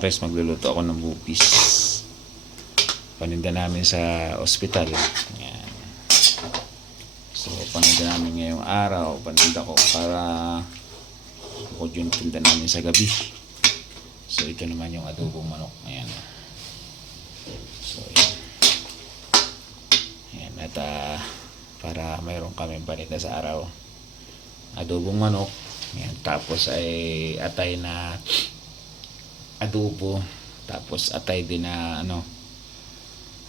Pares magluluto ako ng bupis. Paninda namin sa ospital. Yan. So, paninda namin ngayong araw. Paninda ko para bukod yung tinda namin sa gabi. So, ito naman yung adobong manok. Ayan. So, yan. Ayan. At ah, para mayroon kami paninda sa araw. Adobong manok. Ayan. Tapos ay atay na adobo tapos atay din na ano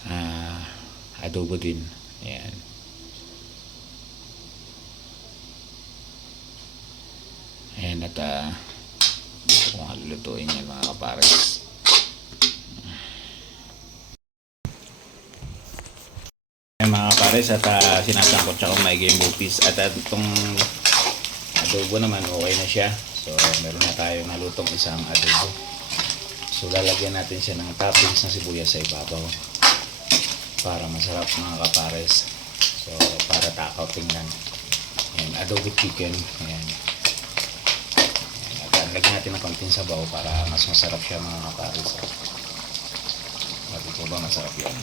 ah, adobo din. Ayan. Ayan at ah, ito kung halulutuin yan mga kapares. Ayan mga kapares at uh, sinasangkot siya kung may game bupis at uh, itong adobo naman okay na siya. So meron na tayong nalutong isang adobo So lalagyan natin siya ng toppings na sibuyas sa ibabaw para masarap mga kapares. So para takaw tingnan. Ayan, adobe chicken. Ayan. Ayan. Lagyan natin ng konting sabaw para mas masarap siya mga kapares. Sabi ko ba masarap yan?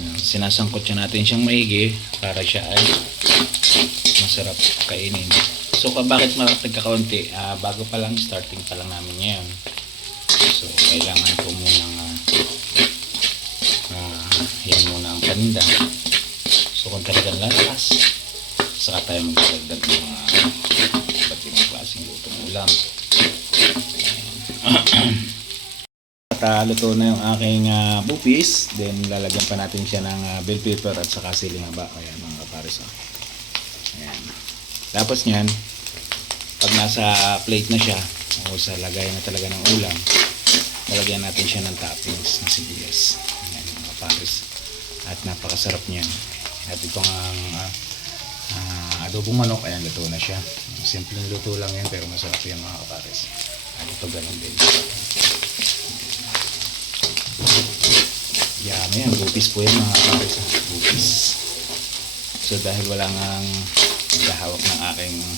Ayan, Sinasangkot siya natin siyang maigi para siya ay masarap kainin. So bakit nagkakaunti, ah, bago pa lang, starting pa lang namin ngayon. So, kailangan ko munang uh, uh, yan muna ang paninda. So, kung talagang lalakas, saka tayo magdagdag ng mga iba't ibang klaseng lutong ulam. At uh, luto na yung aking uh, bupis. Then, lalagyan pa natin siya ng uh, bell pepper at saka siling haba. Ayan, mga kapares. Oh. Ayan. Tapos niyan, pag nasa plate na siya, o sa lagay na talaga ng ulam, lalagyan natin siya ng toppings na sibuyas. Ayan, mga pares. At napakasarap niyan. At ito ang ah, ah, adobong manok, ayan, luto na siya. Simpleng luto lang yan, pero masarap yan mga kapares. At ito ganun din. Yan, yan, bupis po yan mga kapares. ah. Bupis. So dahil wala nga naghahawak ng aking ah,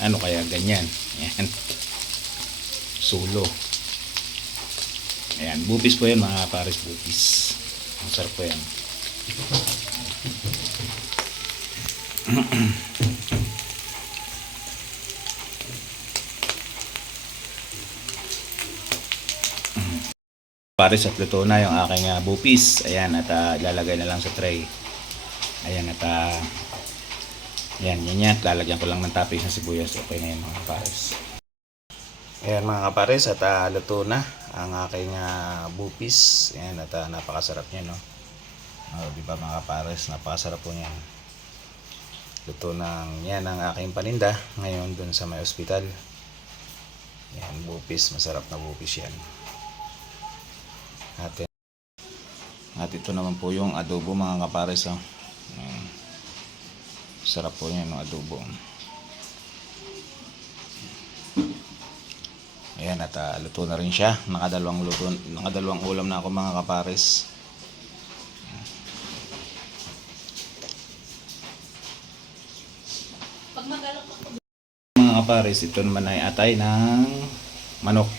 ano kaya ganyan. Ayan. Sulo. Ayan, bupis po yan mga pares bupis. Ang sarap po yan. Pares at luto na yung aking ah, bupis. Ayan, at ah, ilalagay na lang sa tray. Ayan, at ah, yan, yan yan. Lalagyan ko lang ng toppings ng sibuyas. Okay na yan mga pares. Ayan mga kapares at ah, luto na ang aking ah, bupis. Ayan at ah, napakasarap niya no. Oh, di ba mga kapares, napakasarap po niyan. Luto ng yan ang aking paninda ngayon dun sa may ospital. Yan, bupis, masarap na bupis yan. At, at ito naman po yung adobo mga kapares. Oh. Ayan. Sarap po yan, no, adobo. Ayan, at ah, luto na rin siya. Nakadalawang, luto, nakadalawang ulam na ako mga kapares. Mga kapares, ito naman ay atay ng manok.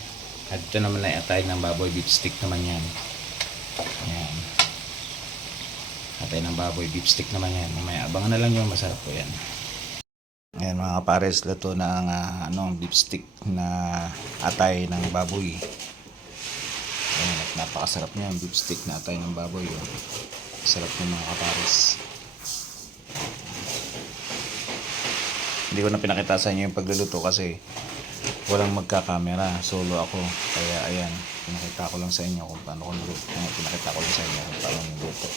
At ito naman ay atay ng baboy beef stick naman yan. Ayan. Atay ng baboy beef stick naman yan. Mamaya abangan na lang yun, masarap po yan. Ayan mga pares, luto na ang ah, ano, beef stick na atay ng baboy. Ayan, at napakasarap niya yung beef stick na atay ng baboy. Oh. Sarap ng mga kapares. Hindi ko na pinakita sa inyo yung pagluluto kasi walang magkakamera. Solo ako. Kaya ayan, pinakita ko lang sa inyo kung paano ko niluto. Pinakita ko lang sa inyo kung paano niluto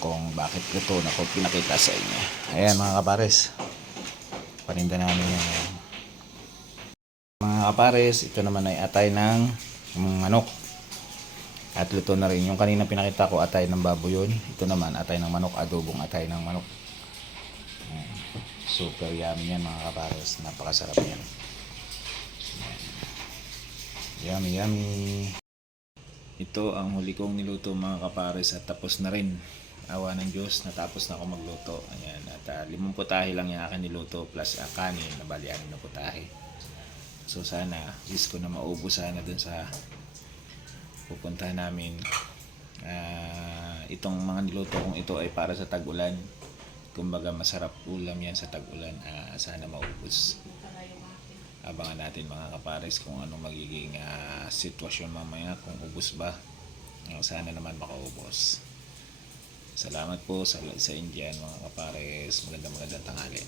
kung bakit luto na ko pinakita sa inyo. Ayan mga kapares. Paninda namin yan. Ayan. Mga kapares, ito naman ay atay ng manok. At luto na rin. Yung kanina pinakita ko atay ng baboy yun. Ito naman atay ng manok, adobong atay ng manok. Super yummy yan mga kapares. Napakasarap yan. Yummy, yummy. Ito ang huli kong niluto mga kapares at tapos na rin. awa ng Diyos, natapos na ako magluto. Ayan, at uh, limang putahe lang yung akin niluto plus uh, kanin na bali anim na putahe. So sana, wish ko na maubos sana dun sa pupuntahan namin. Ah, itong mga niluto kong ito ay para sa tag-ulan. Kumbaga masarap ulam yan sa tag-ulan. Ah, sana maubos. Abangan natin mga kapares kung ano magiging ah, sitwasyon mamaya, kung ubos ba. Ah, sana naman makaubos. Salamat po sa, sa Indian mga kapares. Magandang magandang tanghali.